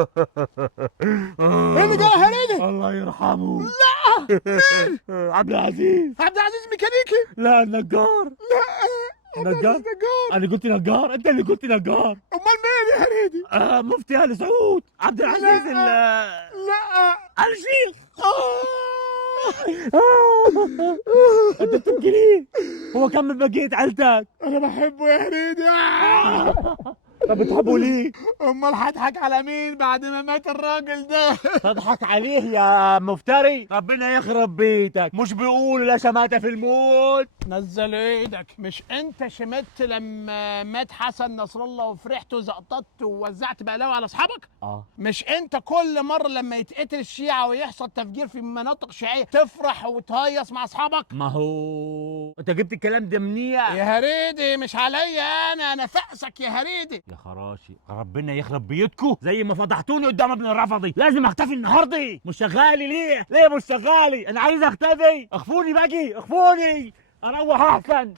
ايه اللي جرى يا هريدي؟ الله يرحمه. لا مين؟ عبد العزيز. عبد العزيز ميكانيكي؟ لا، النجار. لا نجار؟ نجار. انا قلت نجار، انت اللي قلت نجار. امال مين يا هريدي؟ مفتي ال سعود عبد العزيز لا الشيخ. آه. انت بتبكي ليه؟ هو كان من بقية عيلتك. انا بحبه يا هريدي. طب بتحبه ليه؟ امال هضحك على مين بعد ما مات الراجل ده؟ تضحك عليه يا مفتري، ربنا يخرب بيتك. مش بيقولوا لا شماتة في الموت؟ نزل ايدك. مش انت شمت لما مات حسن نصر الله وفرحت وزقططت ووزعت بقلاوه على اصحابك؟ مش انت كل مره لما يتقتل الشيعه ويحصل تفجير في مناطق شيعيه تفرح وتهيص مع اصحابك؟ ما هو انت جبت الكلام ده منين؟ يا هريدي مش عليا، انا فأسك يا هريدي. يا خراشي، ربنا يخرب بيوتكم. زي ما فضحتوني قدام ابن الرفضي لازم اختفي النهارده. مش شغالي ليه مش شغالي؟ انا عايز اختفي. اخفوني باجي، اخفوني اروح احسن.